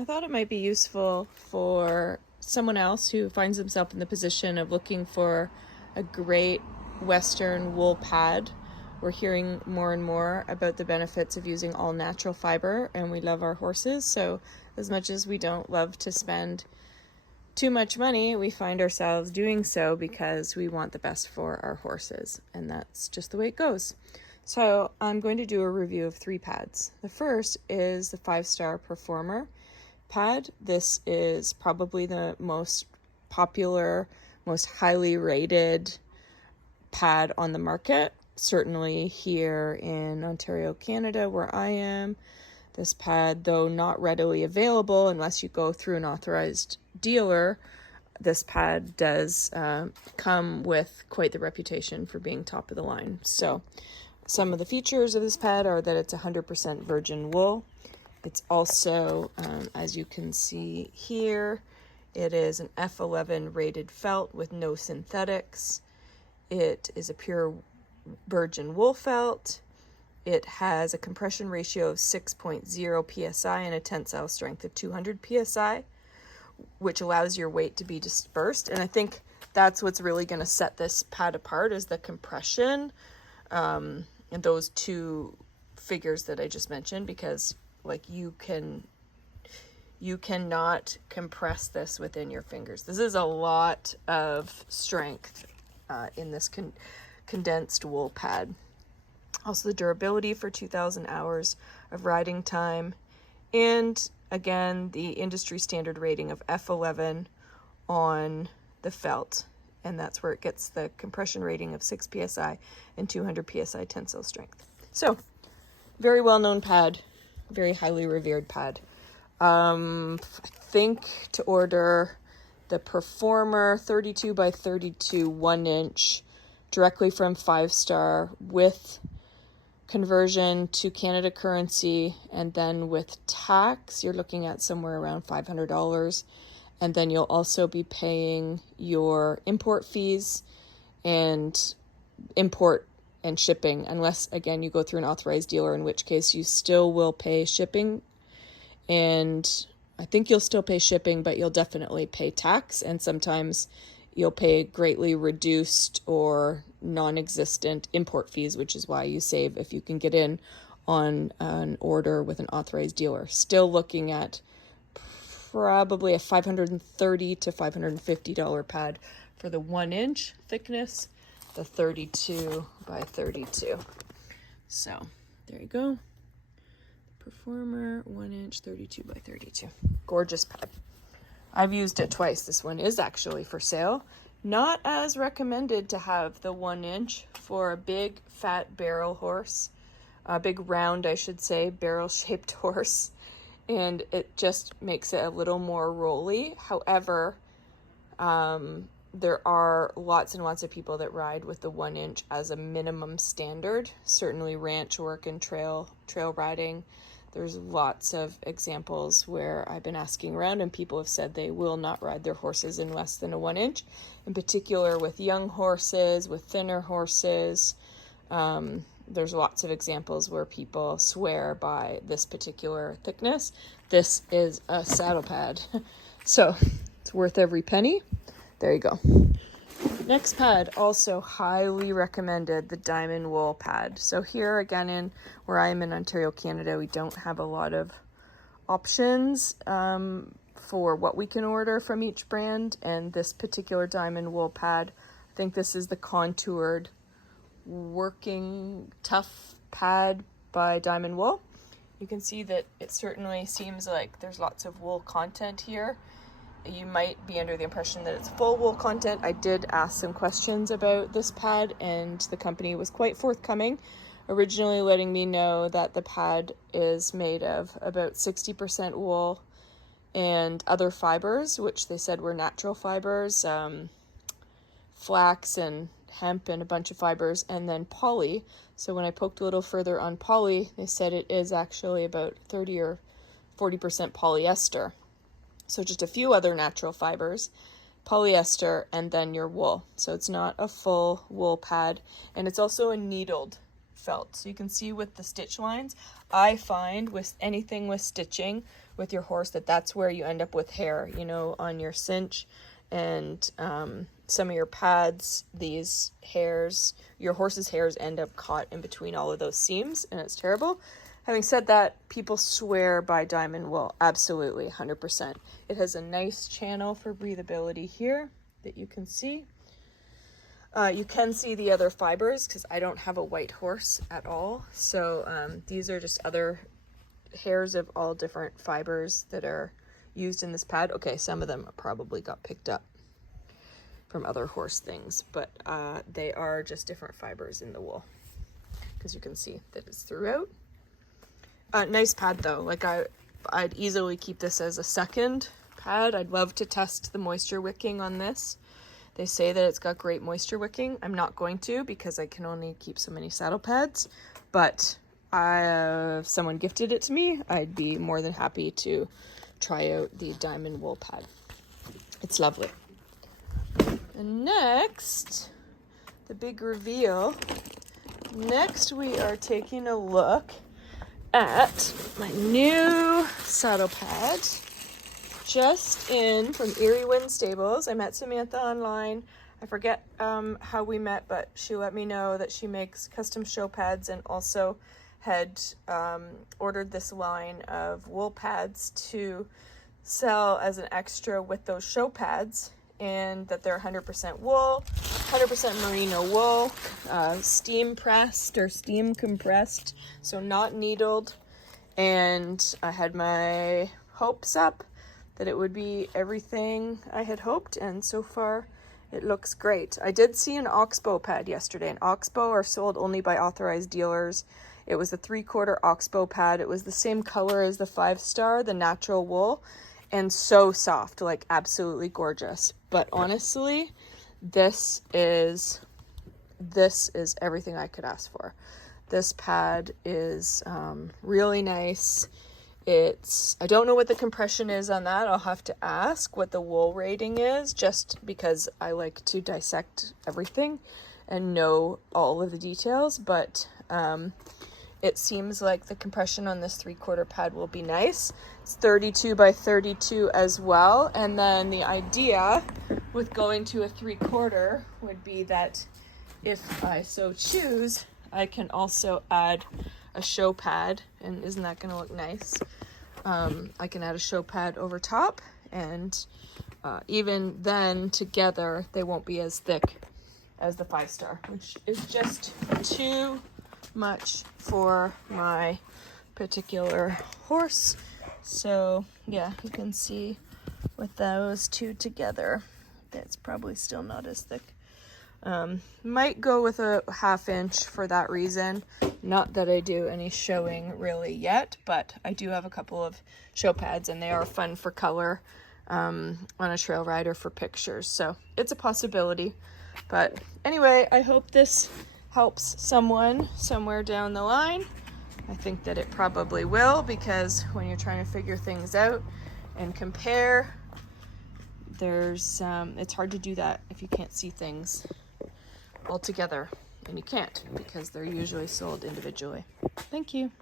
I thought it might be useful for someone else who finds himself in the position of looking for a great Western wool pad. We're hearing more and more about the benefits of using all natural fiber, and we love our horses. So as much as we don't love to spend too much money, we find ourselves doing so because we want the best for our horses, and that's just the way it goes. So I'm going to do a review of 3 pads. The first is the 5-star Performer pad. This is probably the most popular, most highly rated pad on the market. Certainly here in Ontario, Canada, where I am. This pad, though not readily available unless you go through an authorized dealer, this pad does come with quite the reputation for being top of the line. So some of the features of this pad are that it's 100% virgin wool. It's also, as you can see here, it is an F11 rated felt with no synthetics. It is a pure virgin wool felt. It has a compression ratio of 6.0 psi and a tensile strength of 200 psi, which allows your weight to be dispersed. And I think that's what's really going to set this pad apart, is the compression, and those 2 figures that I just mentioned, because like you cannot compress this within your fingers. This is a lot of strength in this condensed wool pad. Also the durability for 2,000 hours of riding time, and again the industry standard rating of F11 on the felt, and that's where it gets the compression rating of 6 psi and 200 psi tensile strength. So very well known pad, very highly revered pad. I think to order the Performer 32 by 32 1-inch directly from 5-star with conversion to Canada currency, and then with tax, you're looking at somewhere around $500. And then you'll also be paying your import fees and import and shipping, unless, again, you go through an authorized dealer, in which case you still will pay shipping. And I think you'll still pay shipping, but you'll definitely pay tax, and sometimes you'll pay greatly reduced or non-existent import fees, which is why you save if you can get in on an order with an authorized dealer. Still looking at probably a $530 to $550 pad for the 1-inch thickness, the 32 by 32. So there you go. Performer 1-inch 32 by 32. Gorgeous pad. I've used it twice. This one is actually for sale. Not as recommended to have the 1-inch for a big fat barrel horse, a big round, I should say, barrel shaped horse, and it just makes it a little more rolly. However, there are lots and lots of people that ride with the 1-inch as a minimum standard. Certainly ranch work and trail riding. There's lots of examples where I've been asking around and people have said they will not ride their horses in less than a 1-inch. In particular with young horses, with thinner horses. There's lots of examples where people swear by this particular thickness. This is a saddle pad. So it's worth every penny. There you go. Next pad, also highly recommended, the diamond wool pad. So here again, in where I am in Ontario, Canada, we don't have a lot of options for what we can order from each brand. And this particular diamond wool pad, I think this is the contoured working tough pad by Diamond Wool. You can see that it certainly seems like there's lots of wool content here. You might be under the impression that it's full wool content. I did ask some questions about this pad, and the company was quite forthcoming, originally letting me know that the pad is made of about 60% wool and other fibers, which they said were natural fibers, flax and hemp and a bunch of fibers, and then poly. So when I poked a little further on poly, they said it is actually about 30 or 40% polyester. So just a few other natural fibers, polyester, and then your wool. So it's not a full wool pad, and it's also a needled felt. So you can see with the stitch lines, I find with anything with stitching with your horse that's where you end up with hair, you know, on your cinch and some of your pads. These hairs, your horse's hairs, end up caught in between all of those seams, and it's terrible. Having said that, people swear by diamond wool. Absolutely, 100%. It has a nice channel for breathability here that you can see. You can see the other fibers because I don't have a white horse at all. So these are just other hairs of all different fibers that are used in this pad. Okay, some of them probably got picked up from other horse things, but they are just different fibers in the wool because you can see that it's throughout. Nice pad though. Like I'd easily keep this as a second pad. I'd love to test the moisture wicking on this. They say that it's got great moisture wicking. I'm not going to because I can only keep so many saddle pads, but if someone gifted it to me, I'd be more than happy to try out the diamond wool pad. It's lovely. And next, the big reveal. Next, we are taking a look at my new saddle pad, just in from Erie Wind Stables. I met Samantha online. I forget how we met, but she let me know that she makes custom show pads and also had ordered this line of wool pads to sell as an extra with those show pads, and that they're 100% wool, 100% merino wool, steam pressed or steam compressed, so not needled. And I had my hopes up that it would be everything I had hoped, and so far it looks great. I did see an oxbow pad yesterday. An oxbow are sold only by authorized dealers. It was a 3/4 oxbow pad. It was the same color as the 5-star, the natural wool, and so soft, like absolutely gorgeous. But honestly, this is everything I could ask for. This pad is really nice. I don't know what the compression is on that. I'll have to ask what the wool rating is, just because I like to dissect everything and know all of the details. But it seems like the compression on this 3/4 pad will be nice. It's 32 by 32 as well. And then the idea with going to a 3/4 would be that if I so choose, I can also add a show pad. And isn't that going to look nice? I can add a show pad over top, and even then together they won't be as thick as the 5-star, which is just too much for my particular horse. So yeah, you can see with those two together, that's probably still not as thick. Might go with a 1/2 inch for that reason. Not that I do any showing really yet, but I do have a couple of show pads, and they are fun for color on a trail rider for pictures. So it's a possibility. But anyway, I hope this helps someone somewhere down the line. I think that it probably will, because when you're trying to figure things out and compare, it's hard to do that if you can't see things all together, and you can't because they're usually sold individually. Thank you.